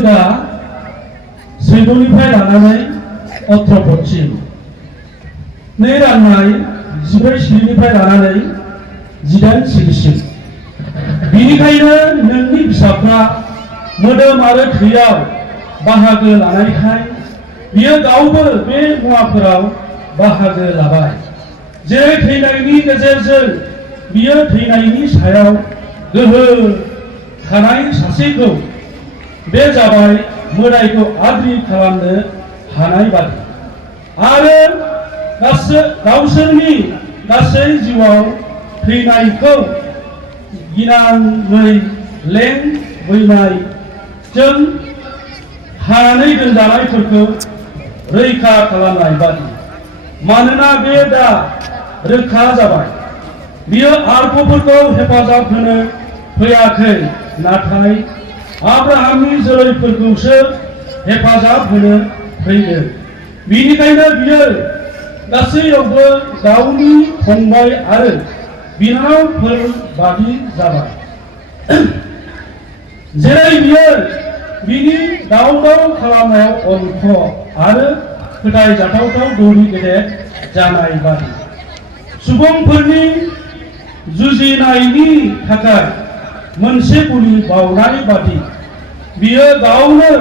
दा 14निफ्राय लानानै 18 फुटसिम 2 राननाय 14 सिरिनिफ्राय लानानै 18 सिरिसिम बिनिखायनो नोंनि फिसाफ्रा मोदोम आरो थैयाव बाहागो लानायखाय बियो गावबो बे मुवाफोराव बाहागो लाबाय जेरै थैनायनि गेजेरजों बियो थैनायनि सायाव गोहो थानाय सासेखौ बे जाबाय मोदायखौ आद्रि खालामनो हानाय बादि आरो गावसोरनि गासै जिउआव थैनायखौ गिनाङै लेंबोनायजों हानानै दोनजानायफोरखौ रैखा खालामनाय बादि मानोना बे दा रोखा जाबाय बियो आर्फफोरखौ हेफाजाब होनो फैयाखै नाथाय आब्राहामनि जोलैफोरखौसो हेफाजाब होनो फैदों बिनिखायनो बियो गासैयावबो गावनि फंबाय आरो बिनानावफोर बादि जाबाय जेरै बियो बिनि दाव-दाव खालामनायाव अन्थ आरो फोथायजाथाव दौरि गेदेर जानाय बादि सुबुंफोरनि जुजिनायनि थाखाय मोनसे बुलि बावनाय बादि बियो गावनो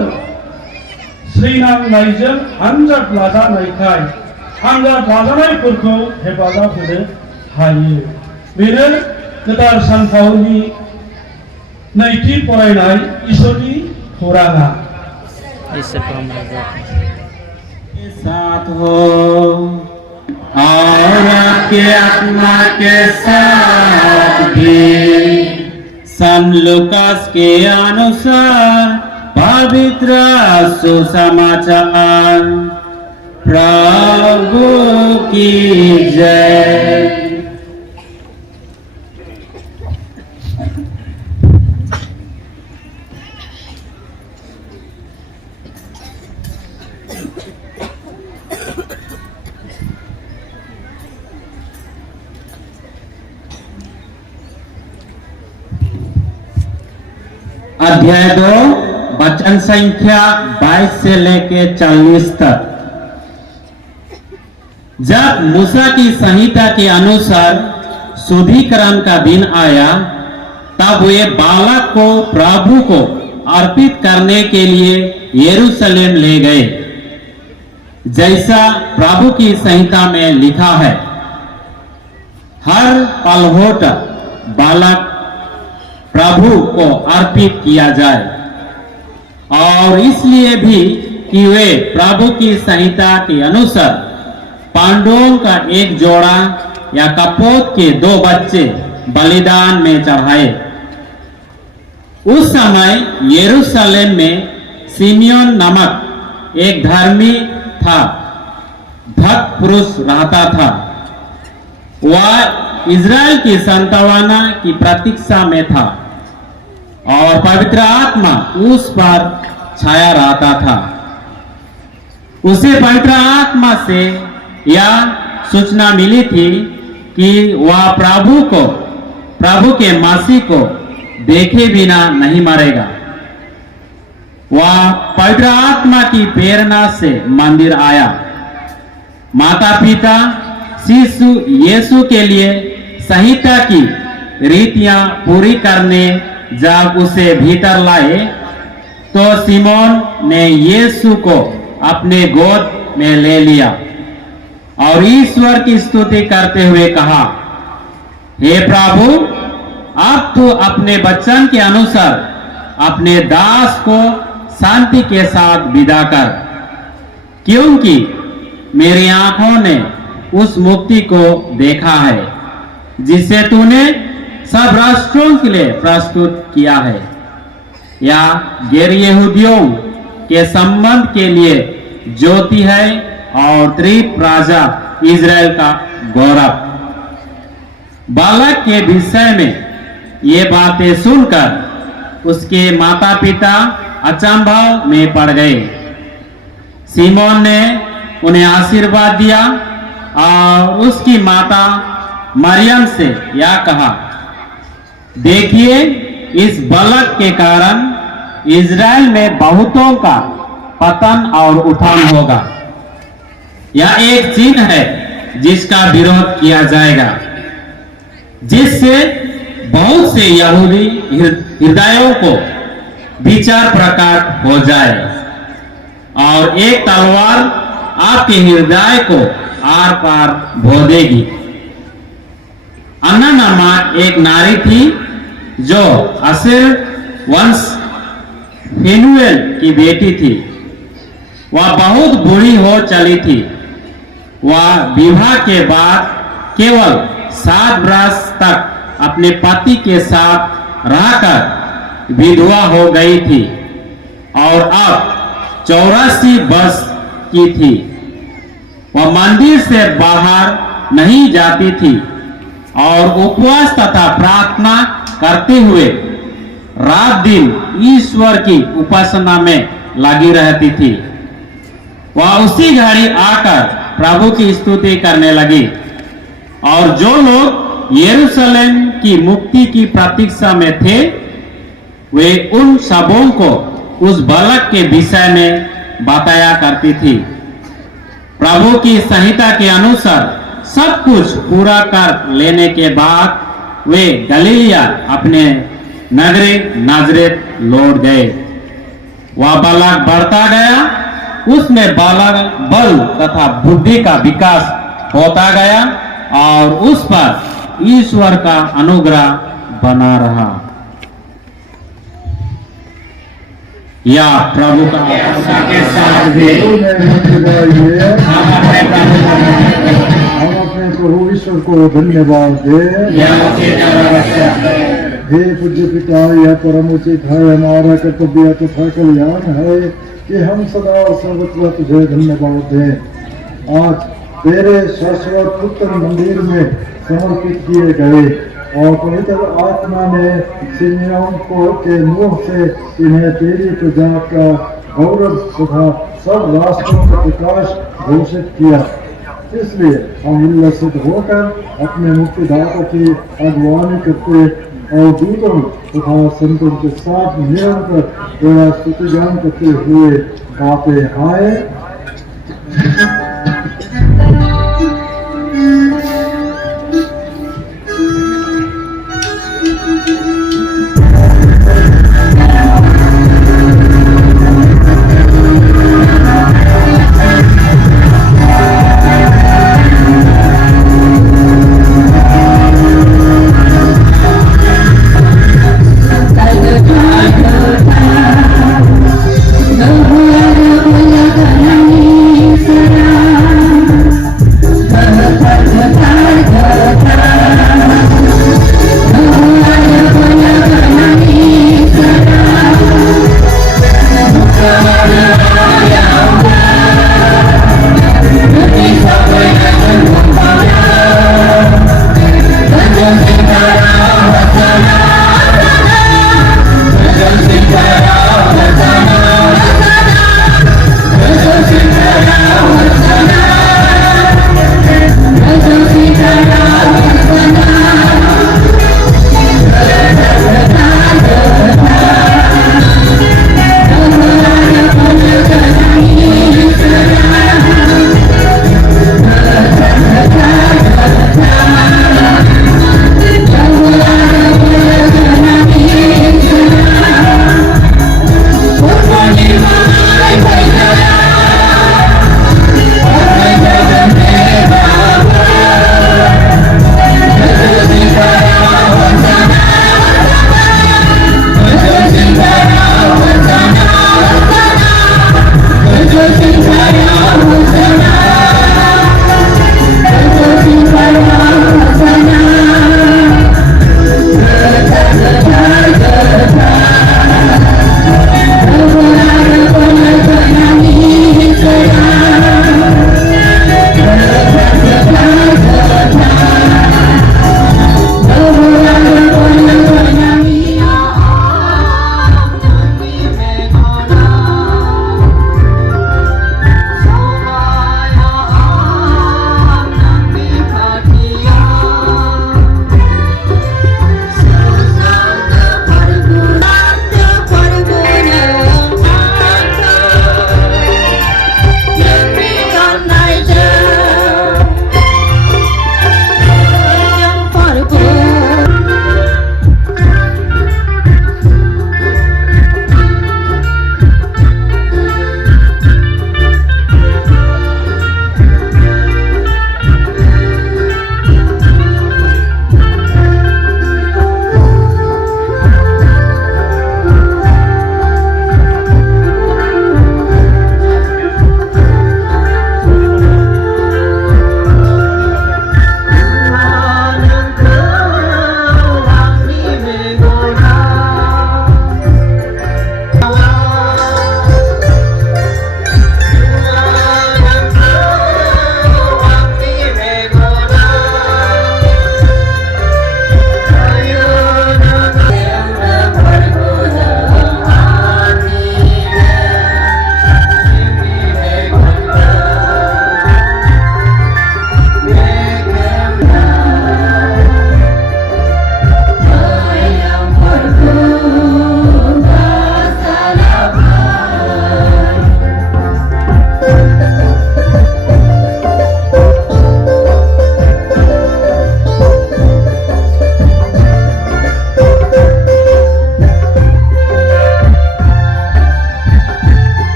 सैनांनायजों आनजाद लाजानायखाय आनजाद लाजानायफोरखौ हेफाजाब होनो हायो बेनो गोथार सानफावनि नैथि फरायनाय इसोरनि खौराङा साथ हो और आपके आत्मा के साथ भी संत लूकास के अनुसार पवित्र सुसमाचार प्रभु की जय। अध्याय 2 वचन संख्या 22 से लेके 40 तक। जब मूसा की संहिता के अनुसार शुद्धिकरण का दिन आया तब वे बालक को प्रभु को अर्पित करने के लिए यरूशलेम ले गए जैसा प्रभु की संहिता में लिखा है हर पलहोट बालक प्रभु को अर्पित किया जाए और इसलिए भी कि वे प्रभु की संहिता के अनुसार पांडवों का एक जोड़ा या कपोत के 2 बच्चे बलिदान में चढ़ाए। उस समय यरूशलेम में सिमियोन नामक एक धर्मी था भक्त पुरुष रहता था वह इज़राइल की संतावना की प्रतीक्षा में था और पवित्र आत्मा उस पर छाया रहता था। उसे पवित्र आत्मा से यह सूचना मिली थी कि वह प्रभु के मसीह को देखे बिना नहीं मरेगा। वह पवित्र आत्मा की प्रेरणा से मंदिर आया। माता पिता शिशु यीशु के लिए संहिता की रीतियां पूरी करने जब उसे भीतर लाए तो सिमोन ने यीशु को अपने गोद में ले लिया और ईश्वर की स्तुति करते हुए कहा, हे प्रभु, अब तू अपने वचन के अनुसार अपने दास को शांति के साथ विदा कर, क्योंकि मेरी आंखों ने उस मुक्ति को देखा है जिसे तूने सब राष्ट्रों के लिए प्रस्तुत किया है। या गैर यहूदियों के संबंध के लिए ज्योति है और त्रिप राजा इज़राइल का गौरव। बालक के विषय में ये बातें सुनकर उसके माता पिता अचंभा में पड़ गए। सिमोन ने उन्हें आशीर्वाद दिया और उसकी माता मरियम से यह कहा, देखिए, इस बालक के कारण इजराइल में बहुतों का पतन और उत्थान होगा। यह एक चिन्ह है जिसका विरोध किया जाएगा, जिससे बहुत से यहूदी हृदयों को विचार प्रकट हो जाए और एक तलवार आपके हृदय को आर पार भो देगी। अन्ना नामक एक नारी थी जो असेर वंश फेनुएल की बेटी थी। वह बहुत बूढ़ी हो चली थी। वह विवाह के बाद केवल 7 वर्ष तक अपने पति के साथ रहकर विधवा हो गई थी और अब 84 वर्ष की थी। वह मंदिर से बाहर नहीं जाती थी और उपवास तथा प्रार्थना करते हुए रात दिन ईश्वर की उपासना में लगी रहती थी। वह उसी घड़ी आकर प्रभु की स्तुति करने लगी और जो लोग यरूशलेम की मुक्ति की प्रतीक्षा में थे, वे उन सबों को उस बालक के विषय में बताया करती थी। प्रभु की संहिता के अनुसार सब कुछ पूरा कर लेने के बाद वे गलीलिया अपने नगरी नाजरेत लौट गए। वह बालक बढ़ता गया, उसमें बालक बल तथा बुद्धि का विकास होता गया और उस पर ईश्वर का अनुग्रह बना रहा। या प्रभु का के साथ भी हम अपने प्रभु ईश्वर को धन्यवाद दें। हे पूज्य पिता, यह परम उचित है, हमारा कर्तव्य तथा कल्याण है कि हम सदा और सर्वत्र तुझे धन्यवाद दें। आज तेरे शाश्वत पुत्र मंदिर में समर्पित किए गए और पवित्र आत्मा ने सिमियोन को के मुंह से इन्हें तेरी प्रजा का गौरव तथा सब राष्ट्रों का प्रकाश घोषित किया। इसलिए हम उल्लसित होकर अपने मुक्तिदाता की अगुवानी करते और दूतों तथा संतों के साथ निरंतर तेरा स्तुतिगान करते हुए गाते हैं।